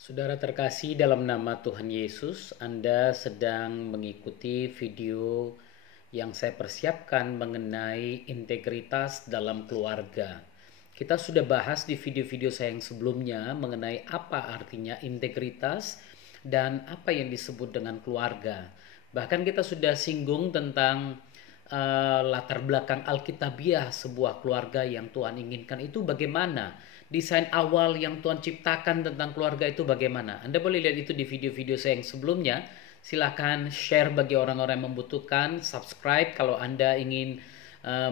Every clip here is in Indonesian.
Saudara terkasih dalam nama Tuhan Yesus, Anda sedang mengikuti video yang saya persiapkan mengenai integritas dalam keluarga. Kita sudah bahas di video-video saya yang sebelumnya mengenai apa artinya integritas dan apa yang disebut dengan keluarga. Bahkan kita sudah singgung tentang latar belakang Alkitabiah sebuah keluarga yang Tuhan inginkan itu bagaimana. Desain awal yang Tuhan ciptakan tentang keluarga itu bagaimana. Anda boleh lihat itu di video-video saya yang sebelumnya. Silakan share bagi orang-orang yang membutuhkan, subscribe kalau Anda ingin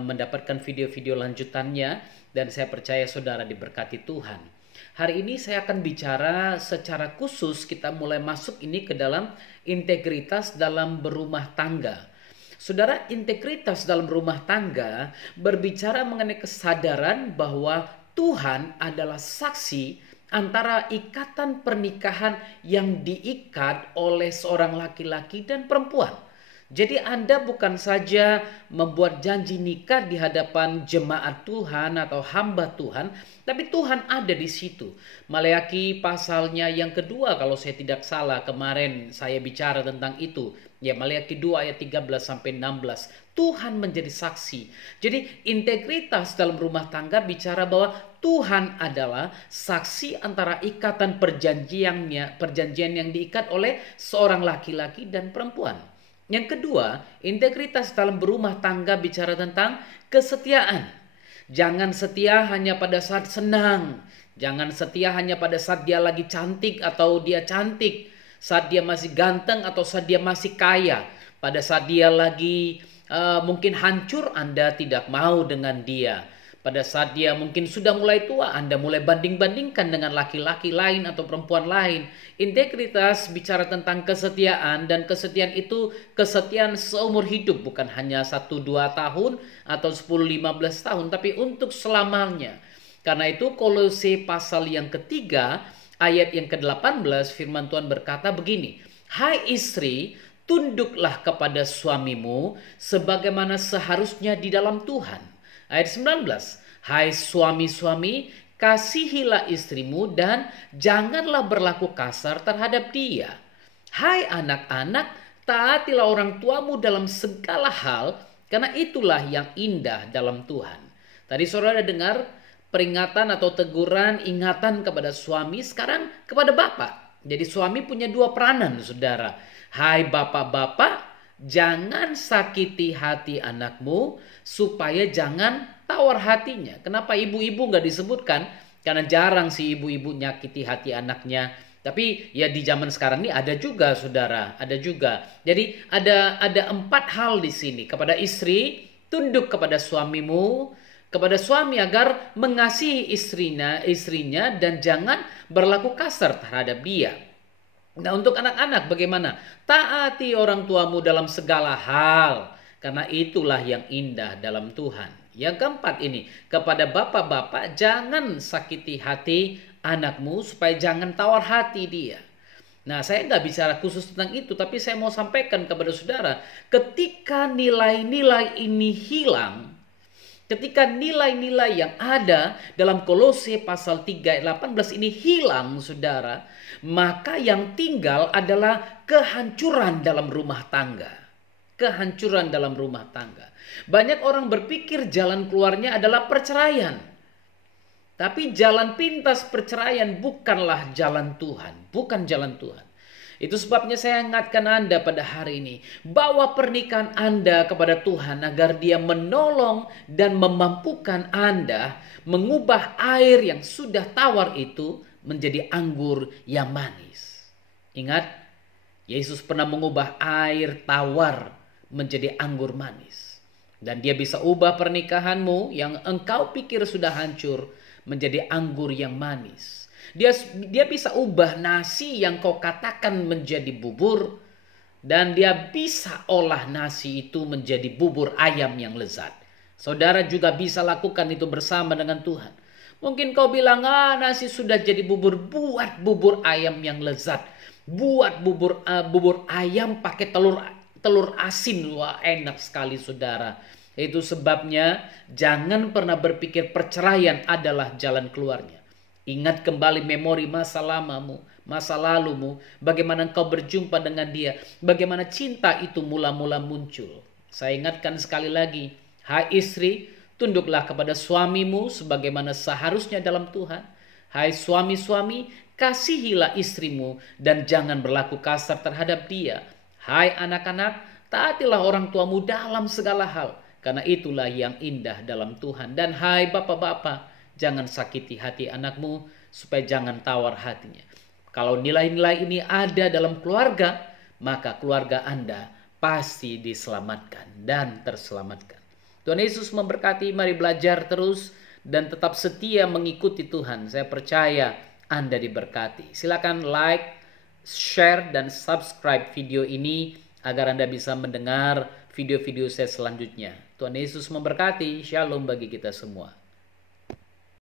mendapatkan video-video lanjutannya, dan saya percaya saudara diberkati Tuhan. Hari ini saya akan bicara secara khusus, kita mulai masuk ini ke dalam integritas dalam berumah tangga. Saudara, integritas dalam rumah tangga berbicara mengenai kesadaran bahwa Tuhan adalah saksi antara ikatan pernikahan yang diikat oleh seorang laki-laki dan perempuan. Jadi Anda bukan saja membuat janji nikah di hadapan jemaat Tuhan atau hamba Tuhan, tapi Tuhan ada di situ. Maleakhi pasalnya yang kedua kalau saya tidak salah, kemarin saya bicara tentang itu. Ya, Maleakhi 2 ayat 13 sampai 16. Tuhan menjadi saksi. Jadi integritas dalam rumah tangga bicara bahwa Tuhan adalah saksi antara ikatan perjanjian yang diikat oleh seorang laki-laki dan perempuan. Yang kedua, integritas dalam berumah tangga bicara tentang kesetiaan. Jangan setia hanya pada saat senang. Jangan setia hanya pada saat dia lagi cantik atau dia cantik. Saat dia masih ganteng atau saat dia masih kaya. Pada saat dia lagi mungkin hancur, Anda tidak mau dengan dia. Pada saat dia mungkin sudah mulai tua, Anda mulai banding-bandingkan dengan laki-laki lain atau perempuan lain. Integritas bicara tentang kesetiaan, dan kesetiaan itu kesetiaan seumur hidup, bukan hanya 1-2 tahun atau 10-15 tahun, tapi untuk selamanya. Karena itu Kolose pasal yang ketiga ayat yang ke-18 firman Tuhan berkata begini, "Hai istri, tunduklah kepada suamimu sebagaimana seharusnya di dalam Tuhan." Ayat 19, "Hai suami-suami, kasihilah istrimu dan janganlah berlaku kasar terhadap dia. Hai anak-anak, taatilah orang tuamu dalam segala hal, karena itulah yang indah dalam Tuhan." Tadi saudara dengar peringatan atau teguran, ingatan kepada suami, sekarang kepada bapak. Jadi suami punya dua peranan, saudara. Hai bapak-bapak, jangan sakiti hati anakmu supaya jangan tawar hatinya. Kenapa ibu-ibu nggak disebutkan? Karena jarang si ibu-ibu nyakiti hati anaknya. Tapi ya di zaman sekarang ini ada juga, saudara, ada juga. Jadi ada 4 hal di sini. Kepada istri, tunduk kepada suamimu. Kepada suami agar mengasihi istrinya dan jangan berlaku kasar terhadap dia. Nah, untuk anak-anak bagaimana? Taati orang tuamu dalam segala hal, karena itulah yang indah dalam Tuhan. Yang keempat ini, kepada bapak-bapak jangan sakiti hati anakmu supaya jangan tawar hati dia. Nah, saya nggak bicara khusus tentang itu, tapi saya mau sampaikan kepada saudara, ketika nilai-nilai ini hilang, ketika nilai-nilai yang ada dalam Kolose pasal 3 ayat 18 ini hilang, saudara, maka yang tinggal adalah kehancuran dalam rumah tangga. Kehancuran dalam rumah tangga. Banyak orang berpikir jalan keluarnya adalah perceraian. Tapi jalan pintas perceraian bukanlah jalan Tuhan. Bukan jalan Tuhan. Itu sebabnya saya ingatkan Anda pada hari ini, bawa pernikahan Anda kepada Tuhan agar Dia menolong dan memampukan Anda mengubah air yang sudah tawar itu menjadi anggur yang manis. Ingat, Yesus pernah mengubah air tawar menjadi anggur manis. Dan Dia bisa ubah pernikahanmu yang engkau pikir sudah hancur menjadi anggur yang manis. Dia bisa ubah nasi yang kau katakan menjadi bubur, dan dia bisa olah nasi itu menjadi bubur ayam yang lezat. Saudara juga bisa lakukan itu bersama dengan Tuhan. Mungkin kau bilang, nasi sudah jadi bubur, buat bubur ayam yang lezat. Buat bubur ayam pakai telur asin. Wah, enak sekali, saudara. Itu sebabnya jangan pernah berpikir perceraian adalah jalan keluarnya. Ingat kembali memori masa lamamu, masa lalumu, bagaimana engkau berjumpa dengan dia, bagaimana cinta itu mula-mula muncul. Saya ingatkan sekali lagi, hai istri, tunduklah kepada suamimu sebagaimana seharusnya dalam Tuhan. Hai suami-suami, kasihilah istrimu dan jangan berlaku kasar terhadap dia. Hai anak-anak, taatilah orang tuamu dalam segala hal, karena itulah yang indah dalam Tuhan. Dan hai bapak-bapak, jangan sakiti hati anakmu supaya jangan tawar hatinya. Kalau nilai-nilai ini ada dalam keluarga, maka keluarga Anda pasti diselamatkan dan terselamatkan. Tuhan Yesus memberkati. Mari belajar terus dan tetap setia mengikuti Tuhan. Saya percaya Anda diberkati. Silakan like, share, dan subscribe video ini agar Anda bisa mendengar video-video saya selanjutnya. Tuhan Yesus memberkati. Shalom bagi kita semua.